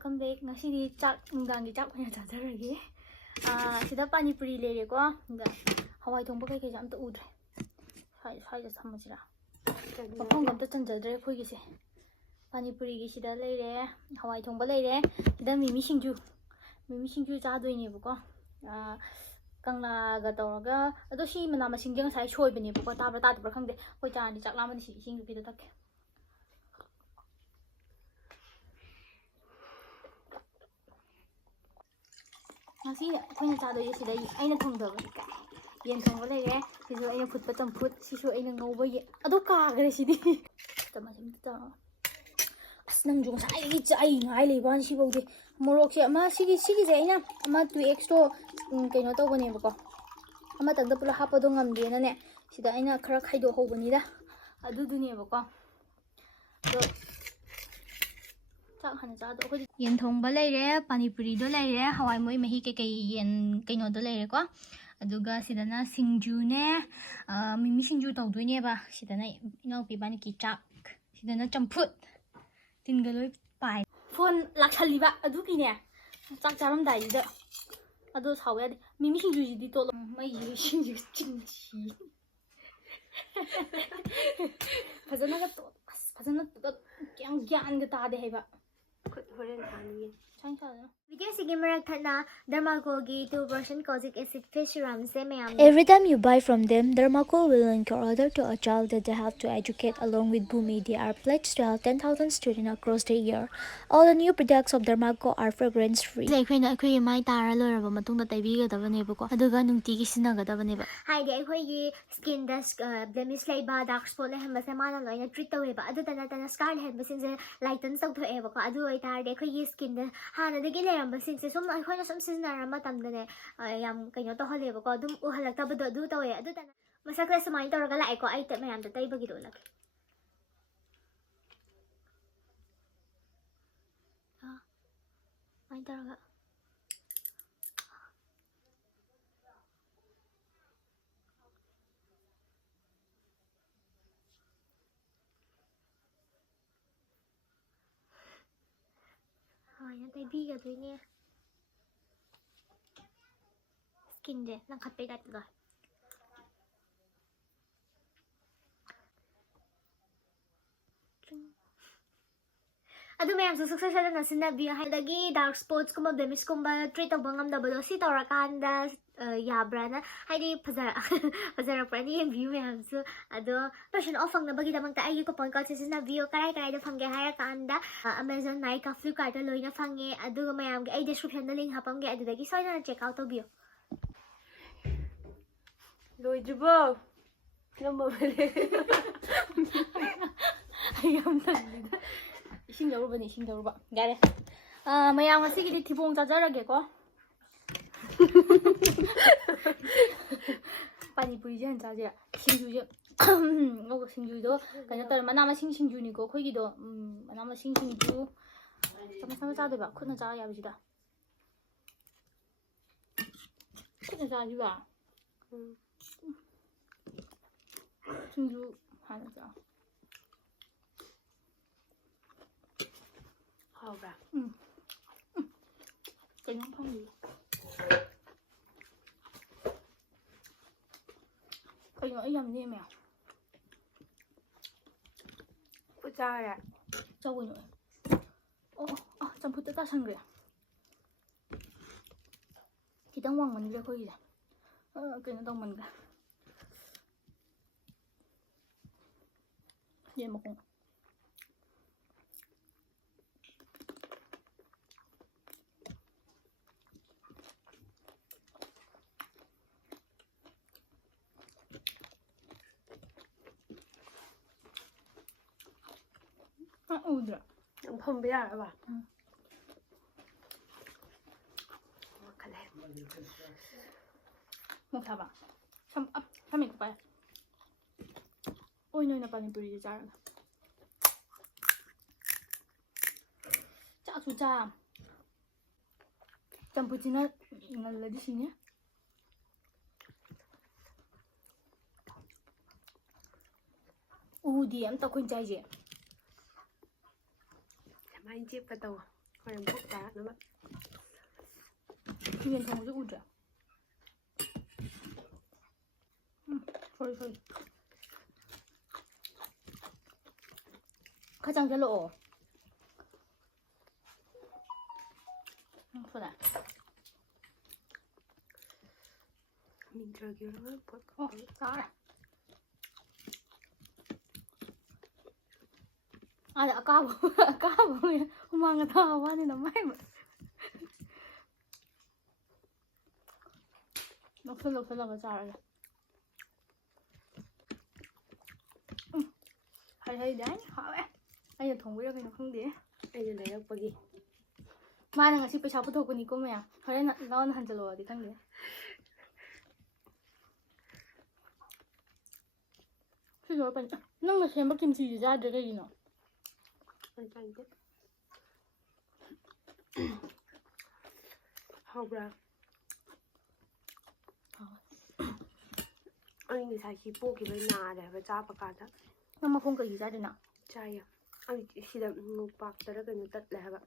welcome back. Ngasi chak nungdangi chak oina chajarage. Sida pani puri lere ko. Da hawai thongba kai kai amta udre. Sai ja thamajira. Mafong amta chanjadre khoi gi se. Pani puri gi sida lere, hawai thongba lere. Sida mimi singju cha doi ne bu ko. Kangla ga tawraga ado si mana masing jeng sai choi bani bu ko ta bra khangde. Koi cha ni chak la man si singju pi da tak. Ngasi akhoi cha doi sida aina thongda ba ka. Yen thongba lere. Sisu aina phut pa tam phut, sisu aina ngauba ye. Ado ka gare sidi. Tama sim ta. Asnang jung sai gi chai ngai le ban si baude. Morok se ama sigi je aina ama 2x to kaino to bane ba ko. Ama tanda pula hapa do ngamde na ne. Sida aina khara khaido ho bani da. Adu du ne ba ko. Do chak han cha do khoi yen thongba leire, pani puri do leire, hawai moi mahi ke kai yen kaino do leire ko. Aduga sidana singju ne, mimi singju tawdoi ne ba. Sidana inau pi bani ki chak. Sidana champut. Tinga loi pai. Phone lakhali ba adu ki ne. Chak charam dai da. Adu sawe adi mimi singju ji di to lo mai ji singju chingchi. Fazana ga to. Fazana to kyang gyan ga ta de hai ba. Khut horen thani. Chang cha na. Video sige marak thana Dermacool-gi 2% kojic acid face serum se mayam. Every time you buy from them, Dermacool will link your order to a child that they have to educate along with Bhumi. They are pledged to help 10,000 students across the year. All the new products of Dermacool are fragrance free. Akhoi mai tara loiraba matungda taibigadabane ba ko. Aduga nungtigi sinagadabane ba. Haidi akhoi skin da blemish laiba dark spot lehamba se mana loina treat tawe ba. Adu tana scar lehamba sinse lightens tawthoe ba ko. Adu ai tar de akhoi skin da hana dagi leramba sinse sum akhoi sum sinara matamda ne yam kaino to hole ba ko. Dum uhalakta ba do tawe adu tana masakla samai tawraga lai ko ai te mayam da taibagi do lak. Mai tawraga tay bi ga tôi nè skin de nang khat pe da rồi adu mayam su success da na sinna bi ha dagi dark spots kuma blemish kuma treat of bangam da bado si tora kanda ya brana haidi fazara prani view mayam su ado person ofang na bagi damang ta ayi ko point call sinna view karai da fange haya kanda Amazon Nike Flipkart da loina fange adu mayam ge ai description da link hapam ge adu dagi soy na check out bio loijibo number bele ayam tanida ising yaruba gare mayam ngasi gi thibong chajarage ko pani puri jan chaje singju je ngo singju do kana tar mana ma singju ni ko khoi gi do mana ma singju sama cha de ba khuna cha ya bi da khuna cha ji ba singju hana cha hao ba cái nhóm phong gì cái ngõ yầm đi mèo ôi cha à cho quên rồi trong phút ta sang rồi thì đang quăng mình ra khơi gì cái nó đông mình cả vậy mà cũng udra ang pambaya ba một thằng bạn xong xong mình phải ôi nơi nào bạn bự ra chả chú cha chăm bự chứ nó là đi xin nhé điểm tao quên chạy gì mai chip cái tàu ꯍꯣꯔꯦꯟ ꯄꯨꯛ ꯆꯥꯔꯛꯅꯕ. ꯌꯦꯟ ꯊꯣꯡꯕꯁꯨ ꯎꯗ꯭ꯔꯦ. ꯁꯣꯔꯤ. ꯈꯔ ꯆꯪꯁꯤꯜꯂꯛꯑꯣ. ꯁꯣꯗꯥ. ꯃꯤꯟꯇ꯭ꯔꯥꯒꯤ ꯑꯣꯏꯔꯒ ꯄꯣꯠ ꯑꯣ, ꯀꯛꯄꯒꯤ. ꯇꯥꯔꯦ. ꯑꯗ ꯑꯀꯥꯕ ꯍꯨꯃꯥꯡꯒ ꯊꯥꯕ ꯋꯥꯅꯤꯅ ꯃꯥꯏꯕ. ꯂꯧꯁꯜꯂꯒ ꯆꯥꯔꯒꯦ. ꯍꯩꯗꯤ ꯍꯥꯎꯋꯦ. ꯑꯩꯅ ꯊꯣꯡꯕꯩꯔꯥ ꯀꯩꯅꯣ ꯈꯪꯗꯦ. ꯑꯩꯅ ꯂꯩꯔꯛꯄꯒꯤ. ꯃꯥꯅ ꯉꯁꯤ ꯄꯩꯁా ꯄꯨꯊꯣꯛꯄꯅꯤꯀꯣ ꯃꯌꯥꯝ. ꯍꯣꯔꯦꯟ ꯂꯥꯎꯅ ꯍꯟꯖꯜꯂꯛꯑꯣꯗꯤ ꯈꯪꯗꯦ. ꯅꯪꯅ ꯁꯦꯝꯕ ꯀꯤꯝꯆꯤꯁꯤ ꯆꯥꯗ꯭ꯔꯦ ꯀꯩꯒꯤꯅꯣ? ꯍꯥꯎꯕ꯭ꯔꯥ? ꯑꯩ ꯉꯁꯥꯏ ꯁꯤ ꯄꯣꯛꯈꯤꯕꯩ ꯅꯥꯔꯦ ꯍꯥꯏꯕ ꯆꯥꯕ ꯀꯥꯟꯗ. ꯅꯪ ꯃꯈꯣꯡ ꯀꯩꯒꯤ ꯆꯥꯗ꯭ꯔꯤꯅꯣ? ꯆꯥꯏꯌꯦ. ꯑꯩ ꯁꯤꯗ ꯄꯥꯛꯇꯔ ꯀꯩꯅꯣ ꯇꯠꯂꯦ ꯍꯥꯏꯕ.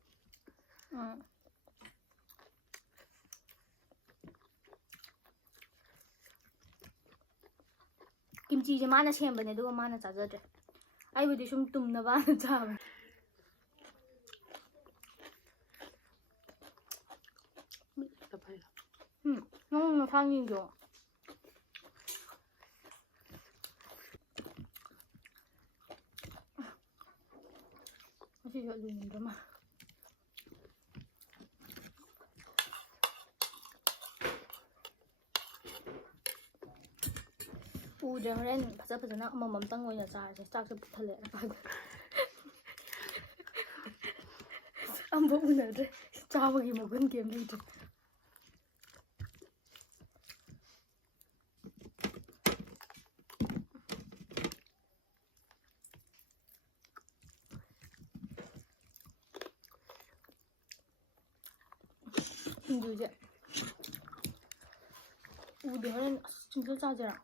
ꯀꯤꯝꯆꯤꯁꯦ ꯃꯥꯅ ꯁꯦꯝꯕꯅꯦ ꯑꯗꯨꯒ ꯃꯥꯅ ꯆꯥꯖꯗ꯭ꯔꯦ. ꯑꯩꯕꯨꯗꯤ ꯁꯨꯝ ꯇꯨꯝꯅꯕꯅ ꯆꯥꯕꯅꯦ. ꯅꯪ ꯅꯁꯥ ꯌꯦꯡꯖꯣ. ꯉꯁꯤꯁꯨ ꯑꯂꯨ ꯌꯦꯡꯗ꯭ꯔ ꯃꯥ. ꯎꯗ꯭ꯔꯦ. ꯍꯣꯔꯦꯟ ꯐꯖꯅ ꯑꯃꯃꯝꯇꯪ ꯑꯣꯏꯅ ꯆꯥꯔꯁꯦ. ꯆꯥꯛꯁꯦ ꯄꯨꯛ ꯊꯜꯂꯦ. ꯑꯝꯐꯥꯎ ꯎꯅꯗ꯭ꯔꯦ. ꯆꯥꯕꯒꯤ ꯃꯒꯨꯟ ꯀꯩꯝ ꯂꯩꯇ꯭ꯔꯦ. ꯁꯤꯡꯖꯨꯁꯦ ꯎꯗꯦ. ꯍꯣꯔꯦꯟ ꯁꯤꯡꯖꯨ ꯆꯥꯖꯦꯔꯥ?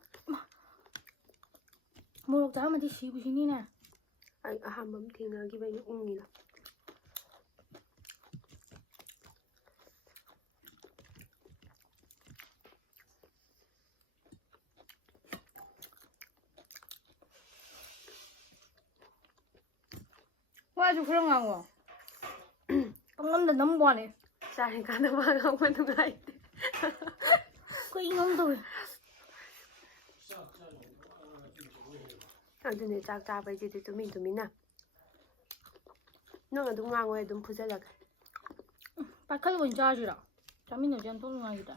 ꯃꯣꯔꯣꯛ ꯆꯥꯔꯝꯃꯗꯤ ꯁꯤꯕꯨ ꯁꯤꯅꯤꯅꯦ. ꯑꯩ ꯑꯍꯥꯟꯕ ꯑꯃ ꯊꯦꯡꯅꯈꯤꯕꯩꯅ ꯎꯡꯉꯤꯗꯣ. ꯋꯥꯁꯨ ꯈꯔ ꯉꯥꯡꯉꯣ. ꯄꯪꯅꯝꯗ ꯅꯝꯕ ꯋꯥꯅꯤ. ꯆꯥꯔꯤꯀꯥꯟꯗ ꯋꯥ ꯉꯥꯡꯕ ꯅꯨꯡꯉꯥꯏꯇꯦ. ꯀꯩꯅꯣꯝ ꯇꯧꯋꯦ. ꯑꯗꯨꯅꯦ ꯆꯥꯛ ꯆꯥꯕꯩꯁꯤꯗꯤ ꯇꯨꯃꯤꯟꯅ. ꯅꯪ ꯑꯗꯨꯝ ꯉꯥꯡꯉꯣ, ꯑꯩ ꯑꯗꯨꯝ ꯐꯨꯖꯜꯂꯒꯦ. ꯄꯥꯏꯈꯠꯂ ꯑꯣꯏꯅ ꯆꯥꯔꯁꯤꯔꯥ? ꯆꯥꯃꯤꯟꯅꯁꯦ ꯌꯥꯝ ꯊꯣꯛ ꯅꯨꯡꯉꯥꯏꯈꯤꯗ꯭ꯔꯥ?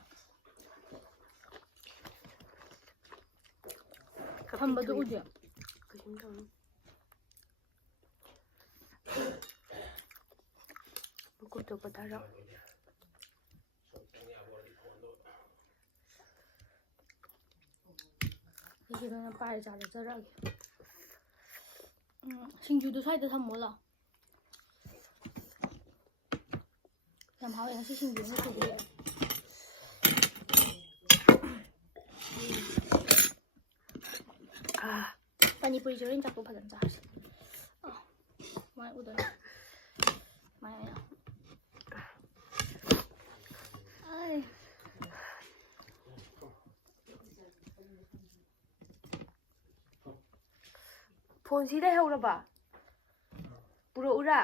ꯊꯝꯕꯗꯨ ꯎꯗꯦ. ꯀꯩꯁꯨꯝ ꯇꯧꯅꯤ. ꯃꯀꯨꯞꯇꯣ ꯄꯊꯔꯣ. ꯑꯩꯁꯤꯗꯅ ꯄꯥꯏꯔ ꯆꯥꯔꯛꯑꯒꯦ. ꯁꯤꯡꯖꯨꯗꯣ ꯁ꯭ꯋꯥꯏꯗ ꯊꯝꯃꯣ ꯂꯥꯛꯑꯣ. ꯌꯥꯝ ꯍꯥꯎꯋꯦ ꯉꯁꯤ ꯁꯤꯡꯖꯨ ꯑꯃ ꯁꯨꯕꯤꯔꯦ. ꯄꯅꯤꯄꯨꯔꯤꯁꯦ ꯍꯣꯔꯦꯟ ꯆꯥꯛꯄꯨ ꯐꯖꯅ ꯆꯥꯔꯁꯤ. ꯃꯥꯏ ꯎꯗꯅ. ꯃꯥꯏ ꯑꯩꯅ. ꯐꯣꯟ ꯁꯤ ꯂꯩꯍꯧꯔꯕ? ꯄꯨꯔꯛꯎꯔꯥ?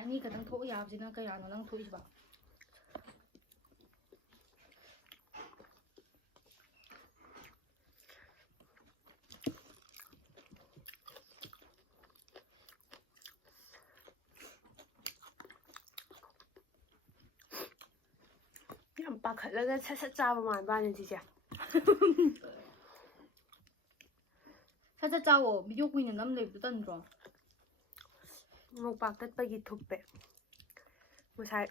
ꯑꯅꯤ ꯈꯛꯇꯪ ꯊꯣꯛꯎ ꯌꯥꯕꯁꯤꯅ ꯀꯌꯥꯅꯣ ꯅꯪ ꯊꯣꯛꯏꯁꯤꯕ? ꯌꯥꯝ ꯄꯥꯈꯠꯂꯒ ꯁꯠ ꯆꯥꯕ ꯃꯥꯟꯕꯅꯦ ꯁꯤꯁꯦ. ꯁꯠ ꯆꯥꯋꯣ. ꯚꯤꯗꯤꯑꯣ ꯀꯨꯏꯅ ꯅꯝ ꯂꯩꯕꯗꯣ ꯇꯟꯗ꯭ꯔꯣ? ꯉꯧꯄꯥꯛ ꯇꯠꯄꯒꯤ ꯊꯨꯞꯄꯦ. ꯉꯁꯥꯏ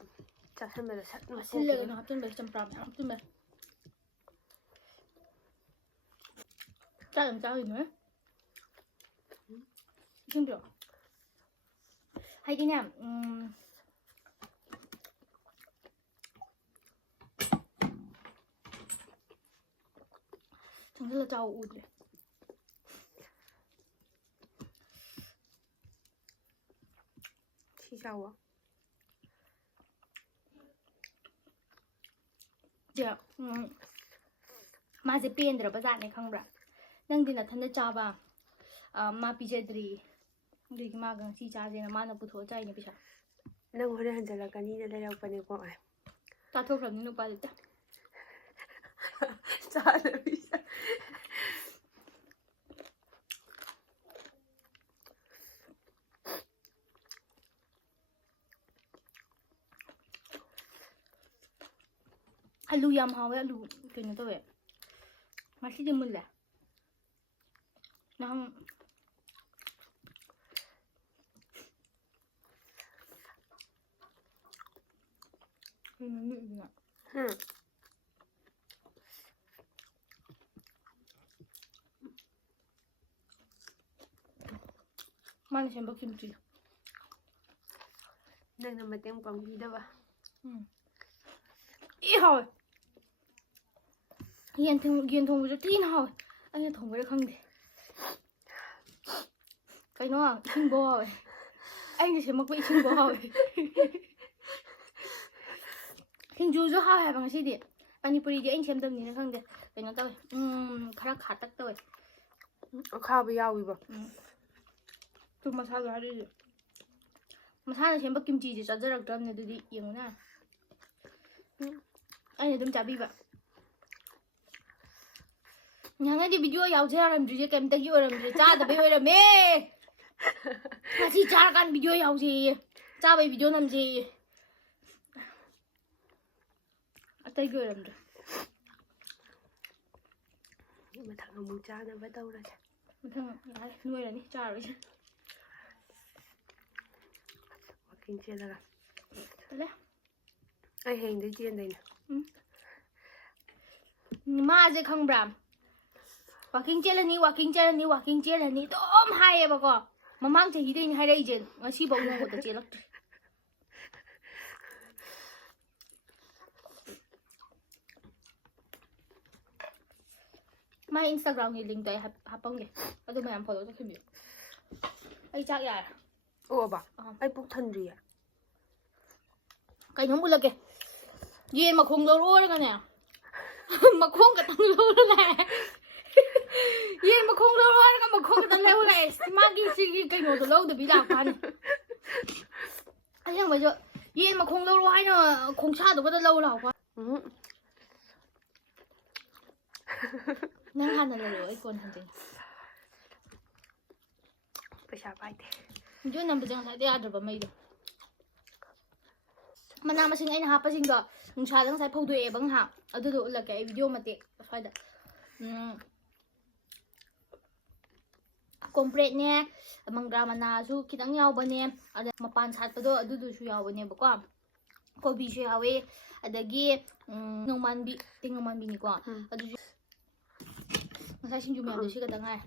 ꯆꯥꯁꯟꯕꯗ ꯁꯠ ꯑꯁꯤꯜꯂꯦ ꯀꯩꯅꯣ ꯍꯥꯞꯆꯤꯟꯕꯩ. ꯆꯝꯄ꯭ꯔꯥ ꯃꯌꯥꯝ ꯍꯥꯞꯆꯤꯟꯕꯩ. ꯆꯥꯛ ꯌꯥꯝ ꯆꯥꯔꯤꯅꯦ 이sim 줘 하여튼요 정글로 짜오 우드래 시샤워. 야, 마제 뺀드러봐 자네 ꯈꯪꯕ꯭ꯔꯥ ꯅꯪꯗꯤ ꯅꯊꯟꯗ ꯆꯥꯕ ꯃꯥ ꯄꯤꯖꯗ꯭ꯔꯤ ꯑꯗꯨꯒꯤ ꯃꯥꯒ ꯉꯁꯤ ꯆꯥꯁꯦꯅ ꯃꯥꯅ ꯄꯨꯊꯣꯛꯑ ꯆꯥꯏꯅꯦ ꯄꯩꯁꯥ ꯅꯪ ꯍꯣꯔꯦꯟ ꯍꯟꯖꯜꯂꯛꯀꯅꯤꯅ ꯂꯩꯔꯛꯄꯅꯦꯀꯣ ꯆꯥꯊꯣꯛꯈ꯭ꯔꯕꯅꯤ ꯅꯨꯄꯥ ꯂꯩꯇ ꯆꯥꯗꯕꯤꯗ ꯑꯂꯨ ꯌꯥꯝ ꯍꯥꯎꯋꯦ ꯑꯂꯨ ꯀꯩꯅꯣ ꯇꯧꯋꯦ ꯉꯁꯤꯗꯤ ꯃꯨꯜꯂꯦ ꯅꯍꯥꯟ ꯃꯥꯅ ꯁꯦꯝꯕ ꯀꯤꯝꯆꯤ ꯅꯪꯅ ꯃꯇꯦꯡ ꯄꯥꯡꯕꯤꯗꯕ 이 하워 ꯌꯦꯟ ꯊꯣꯡꯕꯁꯨ ꯊꯤꯅ ꯍꯥꯎꯋꯦ ꯑꯩꯅ ꯊꯣꯡꯕꯔ ꯈꯪꯗꯦ ꯀꯩꯅꯣ ꯏꯁꯤꯡꯕꯣ ꯍꯥꯎꯋꯦ ꯑꯩꯅ ꯁꯦꯝꯃꯛꯄ ꯏꯁꯤꯡꯕꯣ ꯍꯥꯎꯋꯦ ꯁꯤꯡꯖꯨꯁꯨ ꯍꯥꯎꯋꯦ ꯍꯥꯏꯕ ꯉꯁꯤꯗꯤ ꯄꯥꯅꯤꯄꯨꯔꯤꯗꯤ ꯑꯩꯅ ꯁꯦꯝꯗꯕꯅꯤꯅ ꯈꯪꯗꯦ ꯀꯩꯅꯣ ꯇꯧꯋꯦ ꯈꯔ ꯈꯥꯇꯛ ꯇꯧꯋꯦ ꯑꯈꯥꯕ ꯌꯥꯎꯏꯕ ꯇꯨ ꯃꯁꯥꯗꯣ ꯍꯥꯏꯔꯤꯁꯦ ꯃꯁꯥꯅ ꯁꯦꯝꯕ ꯀꯤꯝꯆꯤꯁꯦ ꯆꯥꯖꯔꯛꯇ꯭ꯔꯕꯅꯦ ꯑꯗꯨꯗꯤ ꯌꯦꯡꯉꯨꯅ ꯑꯩꯅ ꯑꯗꯨꯝ ꯆꯥꯕꯤꯕ ꯅꯍꯥꯟꯒꯩꯗꯤ ꯚꯤꯗꯤꯑꯣ ꯌꯥꯎꯖꯔꯝꯗ꯭ꯔꯤꯁꯦ ꯀꯩꯝꯇꯒꯤ ꯑꯣꯏꯔꯝꯗ꯭ꯔꯦ ꯆꯥꯗꯕꯩ ꯑꯣꯏꯔꯝꯃꯦ ꯉꯁꯤ ꯆꯥꯔꯀꯥꯟ ꯚꯤꯗꯤꯑꯣ ꯌꯥꯎꯖꯦꯌꯦ ꯆꯥꯕꯩ ꯚꯤꯗꯤꯑꯣ ꯅꯝꯖꯦꯌꯦ ꯑꯇꯩꯒꯤ ꯑꯣꯏꯔꯝꯗ꯭ꯔꯦ ꯃꯊꯪ ꯑꯃꯨꯛ ꯆꯥꯅꯕ ꯇꯧꯔꯁꯦ ꯃꯊꯪ ꯌꯥꯔꯦ ꯅꯣꯏꯔꯅꯤ ꯆꯥꯔꯣꯏꯁꯦ ꯋꯥꯛꯀꯤꯡ ꯆꯦꯜꯂꯒ ꯇꯜꯂꯦ ꯑꯩ ꯍꯌꯦꯡꯗꯩ ꯆꯦꯟꯗꯣꯏꯅꯦ ꯃꯥꯁꯦ ꯈꯪꯕ꯭ꯔꯥ ꯋꯥꯛꯀꯤꯡ ꯆꯦꯜꯂꯅꯤ ꯑꯗꯨꯝ ꯍꯥꯏꯌꯦꯕꯀꯣ ꯃꯃꯥꯡ ꯆꯍꯤꯗꯩꯅꯤ ꯍꯥꯏꯔꯛꯏꯁꯦ ꯉꯁꯤꯐꯥꯎ ꯅꯣꯡꯃꯇ ꯆꯦꯜꯂꯛꯇ꯭ꯔꯤ ꯃꯥꯏ ꯏꯟꯁꯇꯥꯒ꯭ꯔꯥꯝꯒꯤ ꯂꯤꯡꯛꯇꯣ ꯑꯩ ꯍꯥꯞꯄꯝꯒꯦ ꯑꯗꯨ ꯃꯌꯥꯝ ꯐꯣꯂꯣ ꯇꯧꯁꯤꯟꯕꯤꯌꯨ ꯑꯩ ꯆꯥꯛ ꯌꯥꯔꯦ ꯑꯣꯕ ꯑꯩ ꯄꯨꯛ ꯊꯟꯗ꯭ꯔꯤꯌꯦ ꯀꯩꯅꯣꯝ ꯎꯠꯂꯛꯀꯦ ꯌꯦꯟ ꯃꯈꯣꯡ ꯂꯧꯔꯣꯔꯒꯅꯦ ꯃꯈꯣꯡ ꯈꯛꯇꯪ ꯂꯧꯔ ꯂꯥꯛꯑꯦ ꯌꯦꯟ ꯃꯈꯣꯡ ꯂꯧꯔꯣ ꯍꯥꯏꯔꯒ ꯃꯈꯣꯡ ꯈꯛꯇꯪ ꯂꯧꯔ ꯂꯥꯛꯑꯦ ꯃꯥꯒꯤ ꯁꯤꯒꯤ ꯀꯩꯅꯣꯗꯣ ꯂꯧꯗꯕꯤ ꯂꯥꯛꯄꯅꯤ ꯑꯁꯦꯡꯕꯩꯁꯨ ꯌꯦꯟ ꯃꯈꯣꯡ ꯂꯧꯔꯣ ꯍꯥꯏꯅ ꯈꯣꯡꯁꯥꯗꯣ ꯈꯛꯇ ꯂꯧ ꯂꯥꯛꯄ ꯅꯪ ꯍꯥꯟꯅ ꯂꯩꯔꯛꯑꯣ ꯑꯩ ꯀꯣꯟ ꯍꯟꯖꯒꯦ ꯄꯩꯁꯥ ꯄꯥꯏꯗꯦ ꯚꯤꯗꯤꯑꯣ ꯅꯝꯕꯁꯦ ꯉꯁꯥꯏꯗ ꯌꯥꯗ꯭ꯔꯕ ꯃꯩꯗꯣ ꯃꯅꯥ ꯃꯁꯤꯡ ꯑꯩꯅ ꯍꯥꯞꯄꯁꯤꯡꯗꯣ ꯅꯨꯡꯁꯥꯗ ꯉꯁꯥꯏ ꯐꯧꯗꯣꯛꯑꯦꯕ ꯉꯥꯏꯍꯥꯛ ꯑꯗꯨꯗꯣ ꯎꯠꯂꯛꯀꯦ ꯑꯩ ꯚꯤꯗꯤꯑꯣ ꯃꯇꯦꯛ ꯑꯁ꯭ꯋꯥꯏꯗ ꯀꯣꯝꯄ꯭ꯔꯦꯠꯅꯦ ꯃꯪꯒ꯭ꯔꯥ ꯃꯅꯥꯁꯨ ꯈꯤꯇꯪ ꯌꯥꯎꯕꯅꯦ ꯑꯗ ꯃꯄꯥꯟ ꯁꯥꯠꯄꯗꯣ ꯑꯗꯨꯗꯨꯁꯨ ꯌꯥꯎꯕꯅꯦꯕꯀꯣ ꯀꯣꯕꯤꯁꯨ ꯌꯥꯎꯋꯦ ꯑꯗꯒꯤ ꯅꯣꯡꯃꯥꯟꯕꯤ ꯇꯦꯡꯅꯧꯃꯥꯟꯕꯤꯅꯤꯀꯣ ꯑꯗꯨꯁꯨꯉꯁꯥꯏ ꯁꯤꯡꯖꯨ ꯃꯌꯥꯝꯗꯣ ꯁꯤ ꯈꯛꯇ ꯉꯥꯏꯔꯦ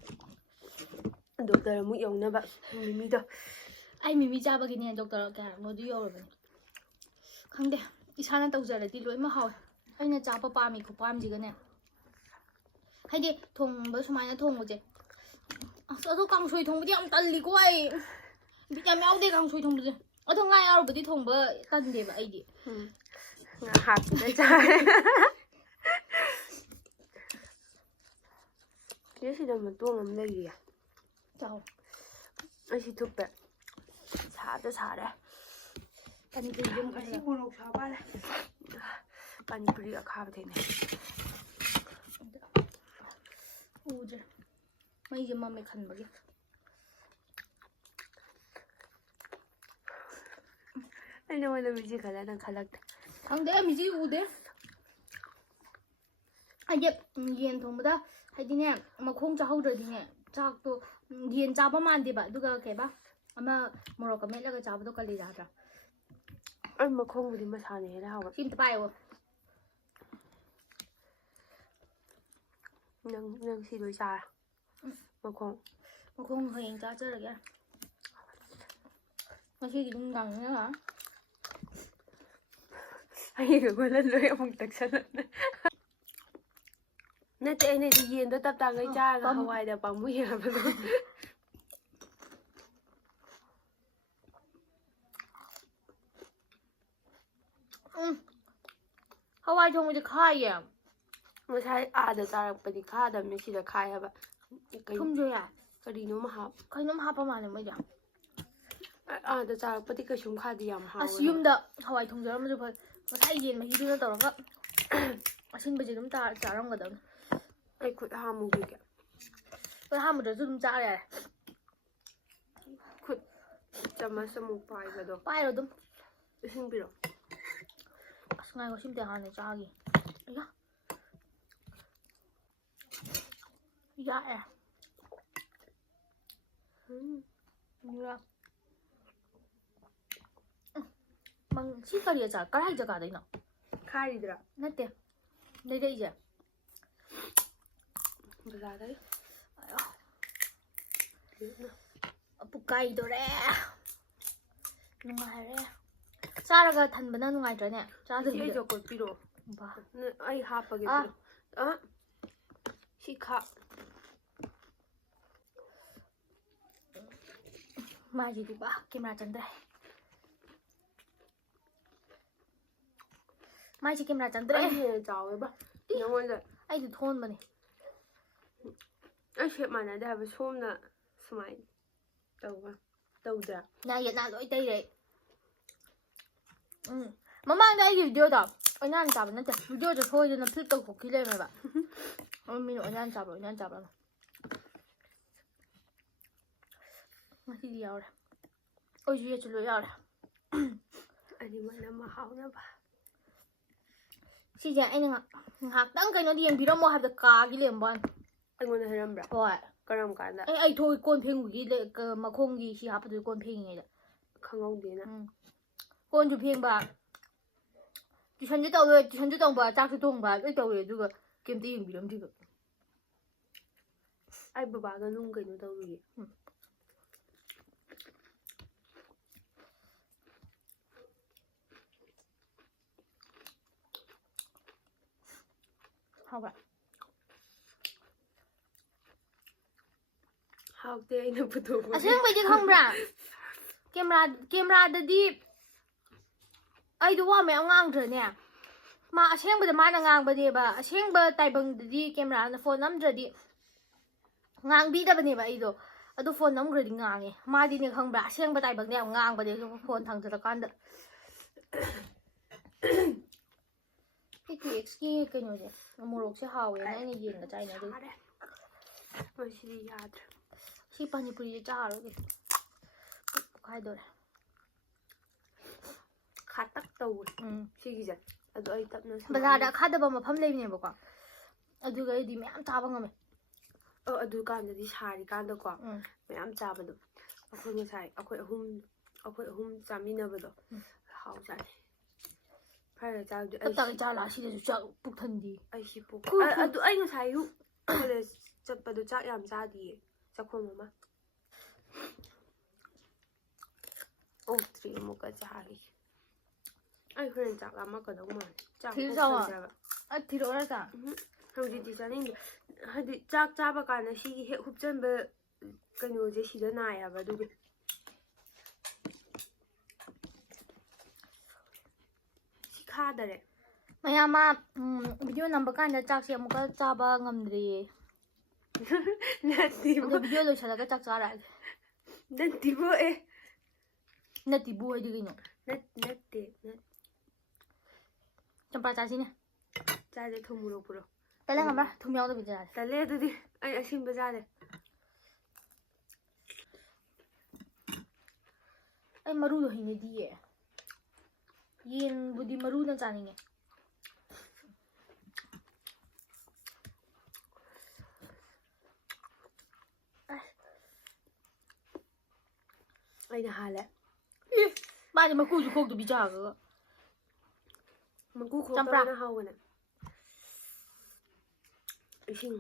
ꯗꯣꯛꯇꯔ ꯑꯃꯨꯛ ꯌꯧꯅꯕ ꯃꯤꯃꯤꯗꯣ ꯑꯩ ꯃꯤꯃꯤ ꯆꯥꯕꯒꯤꯅꯦ ꯗꯣꯛꯇꯔ ꯀꯌꯥꯅꯣꯗꯤ ꯌꯧꯔꯕꯅꯦ ꯈꯪꯗꯦ ꯏꯁꯥꯅ ꯇꯧꯖꯔꯗꯤ ꯂꯣꯏꯅꯃꯛ ꯍꯥꯎꯋꯦ ꯑꯩꯅ ꯆꯥꯕ ꯄꯥꯝꯃꯤ ꯈꯨꯄꯥꯝꯁꯤꯒꯅꯦ ꯍꯥꯏꯗꯤ ꯊꯣꯡꯕ ꯁꯨꯃꯥꯏꯅ ꯊꯣꯡꯕꯁꯦ ꯑꯁ ꯑꯗꯣ ꯀꯥꯡꯁꯣꯏ ꯊꯣꯡꯕꯗꯤ ꯌꯥꯝ ꯇꯜꯂꯤꯀꯣ ꯑꯩ ꯕꯤꯠ ꯌꯥꯝ ꯌꯥꯎꯗꯦ ꯀꯥꯡꯁꯣꯏ ꯊꯣꯡꯕꯁꯦ ꯑꯗꯣ ꯉꯥ ꯌꯥꯎꯔꯕꯗꯤ ꯊꯣꯡꯕ ꯇꯟꯗꯦꯕ ꯑꯩꯗꯤ ꯉꯥ ꯍꯥꯞꯄꯤꯗ ꯆꯥꯔꯦ ꯁꯤꯗ ꯃꯇꯣꯡ ꯑꯃ ꯂꯩꯔꯤꯌꯦ ꯆꯥꯎ ꯑꯩ ꯊꯨꯞꯄꯦ ꯁꯥꯗ ꯁꯥꯔꯦ ꯄꯅꯤꯄꯨꯔꯤꯗꯨꯝ ꯉꯁꯤ ꯃꯣꯔꯣꯛ ꯁꯥꯕ ꯂꯩ ꯄꯅꯤꯄꯨꯔꯤ ꯑꯈꯥꯕ ꯊꯦꯡꯅꯩ ꯎꯗ꯭ꯔꯦ ꯃꯩꯁꯦ ꯃꯝꯃꯦ ꯈꯟꯕꯒꯤ ꯑꯩ ꯅꯉꯣꯟꯗ ꯃꯤꯁꯤ ꯈꯜꯂ ꯅꯪ ꯈꯜꯂꯛꯇꯦ ꯈꯪꯗꯦ ꯃꯤꯁꯤ ꯎꯗꯦ ꯍꯥꯏꯗꯤ ꯌꯦꯟ ꯊꯣꯡꯕꯗ ꯍꯥꯏꯗꯤꯅꯦ ꯃꯈꯣꯡ ꯆꯥꯍꯧꯗ꯭ꯔꯗꯤꯅꯦ ꯆꯥꯛꯇꯣ ꯌꯦꯟ ꯆꯥꯕ ꯃꯥꯟꯗꯦꯕ ꯑꯗꯨꯒ ꯀꯩꯕ ꯑꯃ ꯃꯣꯔꯣꯛꯀ ꯃꯦꯠꯂꯒ ꯆꯥꯕꯗꯣ ꯀꯂꯤꯖꯥꯗ꯭ꯔꯥ ꯑꯩ ꯃꯈꯣꯡꯕꯨꯗꯤ ꯃꯁꯥꯅ ꯍꯦꯟꯅ ꯍꯥꯎꯋꯦ ꯁꯤ ꯑꯝꯇ ꯄꯥꯏꯌꯣ ꯅꯪ ꯁꯤ ꯂꯣꯏ ꯆꯥꯔꯦ ꯃꯈꯣꯡ ꯃꯈꯣꯡ ꯍꯌꯦꯡ ꯆꯥꯖꯔꯒꯦ ꯉꯁꯤꯒꯤ ꯅꯨꯡꯗꯥꯡꯅꯤꯅ ꯍꯌꯦꯡ ꯑꯩꯈꯣꯏ ꯑꯃꯨꯛ ꯇꯛꯁꯜꯂꯛꯅ ꯅꯠꯇꯦ ꯑꯩꯅꯗꯤ ꯌꯦꯟꯗꯣ ꯇꯞ ꯇꯥꯡꯈꯩ ꯆꯥꯔꯒ ꯍꯋꯥꯏꯗ ꯄꯥꯝꯃꯨꯏ ꯍꯥꯏꯕꯗꯣ ꯍꯋꯥꯏ ꯊꯣꯡꯕꯁꯦ ꯈꯥꯏꯌꯦ ꯉꯁꯥꯏ ꯑꯥꯗ ꯆꯥꯔꯛꯄꯗꯤ ꯈꯥꯗꯕꯅꯤ ꯁꯤꯗ ꯈꯥꯏ ꯍꯥꯏꯕ ꯊꯨꯝꯁꯨ ꯌꯥꯏ ꯀꯔꯤꯅꯣꯃ ꯀꯩꯅꯣꯝ ꯍꯥꯞꯄ ꯃꯥꯜꯂꯦ ꯃꯣꯏꯗ ꯑꯥꯗ ꯆꯥꯔꯛꯄꯗꯤ ꯀꯩꯁꯨꯝ ꯈꯥꯗꯤ ꯌꯥꯝ ꯍꯥꯎꯋꯦ ꯑꯁ ꯌꯨꯝꯗ ꯍꯋꯥꯏ ꯊꯣꯡꯖꯔꯝꯕꯁꯨ ꯐꯩ ꯉꯁꯥꯏ ꯌꯦꯟ ꯃꯍꯤꯗꯨꯅ ꯇꯧꯔꯒ ꯑꯁꯤꯟꯕꯁꯦ ꯑꯗꯨꯝ ꯆꯥꯔꯝꯒꯗꯕꯅꯤ ꯑꯩ ꯈꯨꯠ ꯍꯥꯝꯃꯨꯈꯤꯒꯦ ꯍꯣꯏ ꯍꯥꯝꯕꯗꯁꯨ ꯑꯗꯨꯝ ꯆꯥ ꯌꯥꯔꯦ ꯈꯨꯠ ꯆꯥꯃꯁ ꯑꯃꯨꯛ ꯄꯥꯏꯕꯗꯣ ꯄꯥꯏꯔꯣ ꯑꯗꯨꯝ ꯏꯁꯤꯡ ꯄꯤꯔꯣ ꯑꯁ ꯉꯥꯏꯈꯣ ꯁꯤꯝꯇ ꯍꯥꯟꯅ ꯆꯥꯒꯤ ꯑꯌꯥ ꯌꯥꯛꯑꯦ ꯁꯤ ꯀꯔꯤ ꯑꯆꯥꯔ ꯀꯔꯥꯏ ꯖꯒꯥꯗꯩꯅꯣ ꯈꯥꯔꯤꯗ꯭ꯔꯥ ꯅꯠꯇꯦ ꯂꯩꯔꯛꯏꯁꯦ ꯕꯖꯥꯔꯗꯩ ꯄꯨꯀꯥꯏꯗꯣꯔꯦ ꯅꯨꯡꯉꯥꯏꯔꯦ ꯆꯥꯔꯒ ꯊꯟꯕꯅ ꯅꯨꯡꯉꯥꯏꯇ꯭ꯔꯅꯦ ꯑꯩ ꯆꯥꯗꯕꯤꯗ ꯖꯣꯀꯣꯠ ꯄꯤꯔꯛꯑꯣ ꯕꯥ ꯑꯩ ꯍꯥꯞꯄꯒꯦ ꯑꯥ ꯄꯤꯔꯛꯑꯣ ꯁꯤ ꯃꯥꯒꯤꯗꯤ ꯕꯥ ꯀꯦꯃꯦꯔꯥ ꯆꯪꯗ꯭ꯔꯦ ꯃꯥꯏꯁꯤ ꯀꯦꯃꯦꯔꯥ ꯆꯪꯗ꯭ꯔꯦ ꯑꯩ ꯍꯦꯟꯅ ꯆꯥꯎꯋꯦꯕ ꯅꯉꯣꯟꯗ ꯑꯩꯗꯤ ꯊꯣꯟꯕꯅꯦ ꯑꯩ ꯁꯦꯞ ꯃꯥꯟꯅꯗꯦ ꯍꯥꯏꯕ ꯁꯣꯝꯅ ꯁꯨꯃꯥꯏꯅ ꯇꯧꯗ꯭ꯔꯥ ꯅꯥ ꯌꯦꯠꯅꯥ ꯂꯣꯏ ꯇꯩꯔꯦ ꯃꯃꯥꯡꯗ ꯑꯩꯒꯤ ꯚꯤꯗꯤꯑꯣꯗꯣ ꯑꯣꯏꯅꯥꯟ ꯆꯥꯕ ꯅꯠꯇꯦ ꯚꯤꯗꯤꯑꯣꯗꯣ ꯁꯣꯏꯗꯅ ꯐ꯭ꯂꯤꯞ ꯇꯧꯊꯣꯛꯈꯤ ꯂꯩꯔꯝꯃꯦꯕ ꯃꯤꯅ ꯑꯣꯏꯅꯥꯟ ꯆꯥꯕ꯭ꯔꯥ ꯉꯁꯤꯗꯤ ꯌꯥꯎꯔꯦ ꯑꯩꯁꯨ ꯌꯦꯠꯁꯨ ꯂꯣꯏ ꯌꯥꯎꯔꯦ ꯑꯅꯤꯃꯛꯅ ꯃꯍꯥꯎꯅꯕ ꯁꯤꯁꯦ ꯑꯩꯅ ꯉꯥꯏꯍꯥꯛꯇꯪ ꯀꯩꯅꯣꯗꯤ ꯌꯦꯡꯕꯤꯔꯝꯃꯣ ꯍꯥꯏꯕꯗ ꯀꯥꯒꯤ ꯂꯩꯔꯝꯕ ꯋꯥꯅꯤ ꯑꯩꯉꯣꯟꯗ ꯍꯥꯏꯔꯝꯕ꯭ꯔꯥ ꯍꯣꯏ ꯀꯔꯝ ꯀꯥꯟꯗ ꯑꯩ ꯊꯣꯛꯏ ꯀꯣꯟ ꯐꯦꯡꯕꯒꯤ ꯃꯈꯣꯡꯒꯤ ꯁꯤ ꯍꯥꯞꯄꯗꯨ ꯀꯣꯟ ꯐꯦꯡꯉꯤꯉꯩꯗ ꯈꯪꯍꯧꯗꯦꯅ ꯀꯣꯟꯁꯨ ꯐꯦꯡꯕ ꯇꯨꯏꯁꯟꯁꯨ ꯇꯧꯕ ꯆꯥꯛꯁꯨ ꯊꯣꯡꯕ ꯂꯣꯏ ꯇꯧꯋꯦ ꯑꯗꯨꯒ ꯀꯩꯝꯇ ꯌꯦꯡꯕꯤꯔꯝꯗ꯭ꯔꯤꯕ ꯑꯩ ꯕꯕꯥꯒ ꯅꯨꯡ ꯀꯩꯅꯣ ꯇꯧꯔꯤꯌꯦ ꯍꯥꯎꯕ꯭ꯔꯥ ꯍꯥꯎꯇꯦ ꯑꯩꯅ ꯄꯨꯊꯣꯛꯄ ꯑꯁꯦꯡꯕꯩꯗꯤ ꯈꯪꯕ꯭ꯔꯥ ꯀꯦꯃꯦꯔꯥꯗꯗꯤ ꯑꯩꯗꯣ ꯋꯥ ꯃꯌꯥꯝ ꯉꯥꯡꯗ꯭ꯔꯅꯦ ꯑꯁꯦꯡꯕꯗ ꯃꯥꯅ ꯉꯥꯡꯕꯅꯦꯕ ꯑꯁꯦꯡꯕ ꯇꯥꯏꯕꯪꯗꯗꯤ ꯀꯦꯃꯦꯔꯥꯅ ꯐꯣꯟ ꯅꯝꯗ꯭ꯔꯗꯤ ꯉꯥꯡꯕꯤꯗꯕꯅꯦꯕ ꯑꯩꯗꯣ ꯑꯗꯨ ꯐꯣꯟ ꯅꯝꯈ꯭ꯔꯗꯤ ꯉꯥꯡꯉꯦ ꯃꯥꯗꯤꯅꯦ ꯈꯪꯕ꯭ꯔꯥ ꯑꯁꯦꯡꯕ ꯇꯥꯏꯕꯪꯗ ꯌꯥꯝ ꯉꯥꯡꯕꯅꯦ ꯑꯗꯨ ꯐꯣꯟ ꯊꯥꯡꯖꯜꯂꯀꯥꯟꯗ ꯇꯦꯛꯁꯀꯤ ꯀꯩꯅꯣꯁꯦ ꯃꯣꯔꯣꯛꯁꯦ ꯍꯥꯎꯋꯦꯅ ꯑꯩꯅ ꯌꯦꯟꯒ ꯆꯥꯏꯅꯦ ꯑꯗꯨꯒꯤ ꯁꯥꯔꯦ ꯃꯁꯤꯗꯤ ꯌꯥꯗ꯭ꯔꯦ ꯁꯤ ꯄꯥꯅꯤꯄꯨꯔꯤꯁꯦ ꯆꯥꯔꯣꯏꯒꯦ ꯄꯣꯛꯈꯥꯏꯗꯣꯔꯦ ꯈꯥꯇꯛ ꯇꯧꯋꯦ ꯁꯤꯒꯤꯁꯦ ꯑꯗꯣ ꯑꯩ ꯇꯞꯅ ꯕꯖꯥꯔꯗ ꯑꯈꯥꯗꯕ ꯃꯐꯝ ꯂꯩꯕꯅꯦꯕꯀꯣ ꯑꯗꯨꯒ ꯑꯩꯗꯤ ꯃꯌꯥꯝ ꯆꯥꯕ ꯉꯝꯃꯦ ꯑꯗꯨꯀꯥꯟꯗꯗꯤ ꯁꯥꯔꯤꯀꯥꯟꯗꯀꯣ ꯃꯌꯥꯝ ꯆꯥꯕꯗꯣ ꯑꯩꯈꯣꯏ ꯉꯁꯥꯏ ꯑꯩꯈꯣꯏ ꯑꯍꯨꯝ ꯆꯥꯃꯤꯟꯅꯕꯗꯣ ꯍꯥꯎꯖꯥꯠꯅꯤ ꯐꯔꯦ ꯆꯥꯕꯗꯤ ꯇꯞꯇꯥꯒꯤ ꯆꯥ ꯁꯤꯗꯁꯨ ꯆꯥꯛ ꯄꯨꯛ ꯊꯟꯗꯤ ꯑꯩ ꯁꯤ ꯄꯨꯛ ꯑꯗꯨ ꯑꯩ ꯉꯁꯥꯏ ꯑꯌꯨꯛ ꯀꯣꯂꯦꯖ ꯆꯠꯄꯗꯣ ꯆꯥꯛ ꯌꯥꯝ ꯆꯥꯗꯤꯌꯦ ꯆꯥꯛꯈꯣꯝ ꯑꯃ ꯑꯣꯛꯇ꯭ꯔꯤ ꯑꯃꯨꯛꯀ ꯆꯥꯒꯤ ꯑꯩ ꯍꯣꯔꯦꯟ ꯆꯥꯛ ꯂꯥꯝꯃꯛꯀꯗꯧ ꯃꯥꯜꯂꯦ ꯆꯥꯛ ꯊꯟꯖꯕ ꯊꯤꯔꯛꯑꯣꯔ ꯆꯥꯛ ꯍꯧꯖꯤꯛꯇꯤ ꯆꯥꯅꯤꯡꯗꯦ ꯍꯥꯏꯗꯤ ꯆꯥꯛ ꯆꯥꯕ ꯀꯥꯟꯗ ꯁꯤꯒꯤ ꯍꯦꯛ ꯍꯨꯞꯆꯟꯕ ꯀꯩꯅꯣꯁꯦ ꯁꯤꯗ ꯅꯥꯏ ꯍꯥꯏꯕ ꯑꯗꯨꯒꯤ ꯁꯤ ꯈꯥꯗꯔꯦ ꯃꯌꯥꯝ ꯚꯤꯗꯤꯑꯣ ꯅꯝꯕ ꯀꯥꯟꯗ ꯆꯥꯛꯁꯦ ꯑꯃꯨꯛꯀ ꯆꯥꯕ ꯉꯝꯗ꯭ꯔꯤꯌꯦ ꯑꯗꯣ ꯚꯤꯗꯤꯑꯣ ꯂꯣꯏꯁꯤꯜꯂꯒ ꯆꯥꯛ ꯆꯥꯔꯛꯑꯒꯦ ꯅꯠꯇꯤꯕꯣ ꯅꯠꯇꯤꯕꯨ ꯍꯥꯏꯗꯤ ꯀꯩꯅꯣ ꯅꯠꯇꯦ ꯆꯝꯄ꯭ꯔꯥ ꯆꯥꯁꯤꯅꯦ ꯆꯥꯁꯦ ꯊꯨꯝ ꯃꯣꯔꯣꯛ ꯄꯨꯔꯣ ꯇꯜꯂꯦ ꯈꯪꯕ꯭ꯔꯥ ꯊꯨꯝ ꯌꯥꯎꯗꯕꯤ ꯆꯥꯁꯦ ꯇꯜꯂꯦ ꯑꯗꯨꯗꯤ ꯑꯩ ꯑꯁꯤꯟꯕ ꯆꯥꯗꯦ ꯑꯩ ꯃꯔꯨꯗꯣ ꯍꯩꯅꯗꯤꯌꯦ ꯌꯦꯟꯕꯨꯗꯤ ꯃꯔꯨꯅ ꯆꯥꯅꯤꯡꯉꯦ ꯑꯩꯅ ꯍꯥꯜꯂꯦ ꯃꯥꯗꯤ ꯃꯀꯨꯁꯨ ꯈꯣꯛꯇꯕꯤ ꯆꯥꯒ꯭ꯔꯒ ꯃꯀꯨ ꯈꯣꯛꯇꯕꯅ ꯍꯥꯎꯕꯅꯦ ꯏꯁꯤꯡ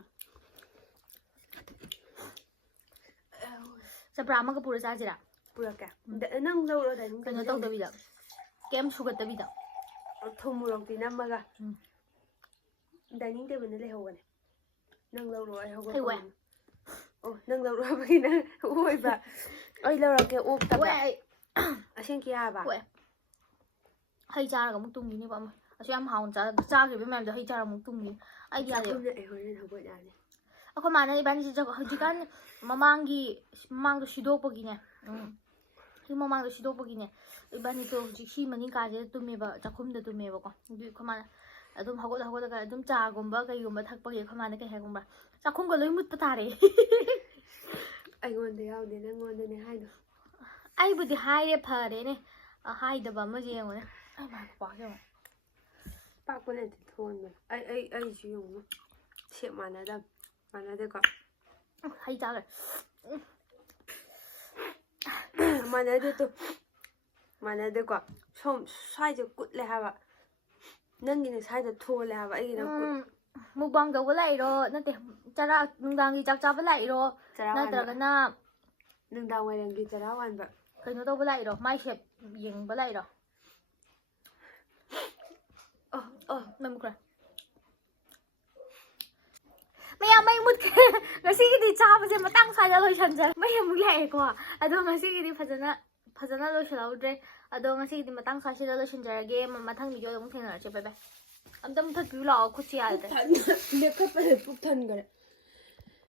ꯆꯝꯄ꯭ꯔꯥ ꯑꯃꯒ ꯄꯨꯔ ꯆꯥꯁꯤꯔꯥ ꯄꯨꯔꯛꯀꯦ ꯅꯪ ꯂꯧꯔꯣ ꯗꯥꯏꯅꯤꯡ ꯀꯩꯅꯣ ꯇꯦꯕꯜ ꯇꯧꯗꯕꯤꯗ ꯀꯩꯝ ꯁꯨꯒꯠꯇꯕꯤꯗ ꯊꯨꯝ ꯃꯣꯔꯣꯛꯇꯤ ꯅꯝꯃꯒ ꯎꯝ. ꯗꯥꯏꯅꯤꯡ ꯇꯦꯕꯜꯗ ꯂꯩꯍꯧꯕꯅꯦ ꯅꯪ ꯂꯧꯔꯣ ꯑꯩ ꯍꯩꯋꯦ ꯍꯧꯒꯠꯄ ꯑꯣ ꯅꯪ ꯂꯧꯔꯣ ꯍꯥꯏꯕꯒꯤ ꯅꯪ ꯑꯣꯏꯕ ꯑꯩ ꯂꯧꯔꯛꯀꯦ ꯑꯣꯛꯇꯕ ꯑꯩ ꯑꯁꯦꯡꯀꯤ ꯌꯥꯕ ꯍꯣꯏ ꯍꯩ ꯆꯥꯔꯒ ꯑꯃꯨꯛ ꯇꯨꯝꯈꯤꯅꯦꯕ ꯑꯃ ꯑꯁꯨ ꯌꯥꯝ ꯍꯥꯎꯅ ꯆꯥꯈꯤꯕ ꯃꯌꯥꯝꯗꯣ ꯍꯩ ꯆꯥꯔꯒ ꯑꯃꯨꯛ ꯇꯨꯝꯈꯤꯅꯤ ꯑꯩꯗꯤ ꯌꯥꯗꯦꯕ ꯆꯥꯛꯈꯨꯝꯅ ꯑꯩ ꯍꯣꯔꯦꯟ ꯍꯧꯒꯠ ꯌꯥꯅꯤ ꯑꯩꯈꯣꯏ ꯃꯥꯅ ꯏꯕꯥꯅꯤꯁꯦ ꯍꯧꯖꯤꯛꯀꯥꯟ ꯃꯃꯥꯡꯗꯣ ꯁꯤꯗꯣꯛꯄꯒꯤꯅꯦ ꯁꯤ ꯃꯃꯥꯡꯗꯣ ꯁꯤꯗꯣꯛꯄꯒꯤꯅꯦ ꯏꯕꯥꯅꯤꯗꯣ ꯍꯧꯖꯤꯛ ꯁꯤ ꯃꯅꯤꯡ ꯀꯥꯁꯦ ꯇꯨꯝꯃꯦꯕ ꯆꯥꯛꯈꯨꯝꯗ ꯇꯨꯝꯃꯦꯕꯀꯣ ꯑꯗꯨ ꯑꯩꯈꯣꯏ ꯃꯥꯅ ꯑꯗꯨꯝ ꯍꯧꯒꯠꯂꯒ ꯑꯗꯨꯝ ꯆꯥꯒꯨꯝꯕ ꯀꯩꯒꯨꯝꯕ ꯊꯛꯄꯒꯤ ꯑꯩꯈꯣꯏ ꯃꯥꯅ ꯀꯩ ꯍꯥꯏꯒꯨꯝꯕ ꯆꯥꯛꯈꯨꯝꯒ ꯂꯣꯏ ꯃꯨꯠꯄ ꯇꯥꯔꯦ ꯑꯩꯉꯣꯟꯗ ꯌꯥꯎꯗꯦ ꯅꯪꯉꯣꯟꯗꯅꯦ ꯍꯥꯏꯗꯣ ꯑꯩꯕꯨꯗꯤ ꯍꯥꯏꯔꯦ ꯐꯔꯦꯅꯦ ꯍꯥꯏꯗꯕ ꯑꯃ ꯌꯦꯡꯉꯨꯅꯦ ꯄꯥꯛꯄ ꯅꯠꯇꯦ ꯊꯣꯟꯕꯅꯦ ꯑꯩꯁꯨ ꯌꯦꯡꯉꯨ ꯁꯦꯞ ꯃꯥꯟꯅꯗꯦꯀꯣ ꯍꯩ ꯆꯥꯈ꯭ꯔꯦ ꯃꯥꯟꯅꯗꯦꯀꯣ ꯁꯣꯝ ꯁ꯭ꯋꯥꯏꯁꯦ ꯀꯨꯠꯂꯦ ꯍꯥꯏꯕ ꯅꯪꯒꯤꯅ ꯁ꯭ꯋꯥꯏꯗ ꯊꯣꯜꯂꯦ ꯍꯥꯏꯕ ꯑꯩꯒꯤꯅ ꯃꯨꯛꯕꯥꯡ ꯇꯧꯕ ꯂꯥꯛꯏꯔꯣ ꯅꯠꯇꯦ ꯅꯨꯡꯗꯥꯡꯒꯤ ꯆꯥꯛ ꯆꯥꯕ ꯂꯥꯛꯏꯔꯣ ꯆꯔꯥ ꯋꯥꯟꯕ ꯅꯠꯇ꯭ꯔꯒꯅ ꯅꯨꯡꯗꯥꯡ ꯋꯥꯏꯔꯝꯒꯤ ꯆꯔꯥ ꯋꯥꯟꯕ ꯀꯩꯅꯣ ꯇꯧꯕ ꯂꯥꯛꯏꯔꯣ ꯃꯥꯏ ꯁꯦꯞ ꯌꯦꯡꯕ ꯂꯥꯛꯏꯔꯣ ꯃꯩ ꯃꯨꯠꯈ꯭ꯔꯦ ꯃꯌꯥꯝ ꯃꯩ ꯃꯨꯠꯈ꯭ꯔꯦ ꯉꯁꯤꯒꯤꯗꯤ ꯆꯥꯕꯁꯦ ꯃꯇꯥꯡ ꯁ꯭ꯋꯥꯏꯗ ꯂꯣꯏꯁꯟꯖꯔꯦ ꯃꯩ ꯑꯃꯨꯛ ꯂꯥꯛꯑꯦꯀꯣ ꯑꯗꯣ ꯉꯁꯤꯒꯤꯗꯤ ꯐꯖꯅ ꯂꯣꯏꯁꯤꯜꯍꯧꯗ꯭ꯔꯦ ꯑꯗꯣ ꯉꯁꯤꯒꯤꯗꯤ ꯃꯇꯥꯡ ꯁ꯭ꯋꯥꯏꯁꯤꯗ ꯂꯣꯏꯁꯤꯟꯖꯔꯒꯦ ꯃꯊꯪ ꯚꯤꯗꯤꯑꯣꯗ ꯑꯃꯨꯛ ꯊꯦꯡꯅꯔꯁꯦ ꯕꯥꯏ ꯕꯥꯏ ꯑꯝꯇ ꯃꯨꯊꯠꯄꯤꯌꯨ ꯂꯥꯛꯑꯣ ꯈꯨꯠꯁꯤ ꯌꯥꯗ꯭ꯔꯦ ꯂꯦꯞꯈꯠꯄꯗ ꯄꯨꯛ ꯊꯟꯈꯔꯦ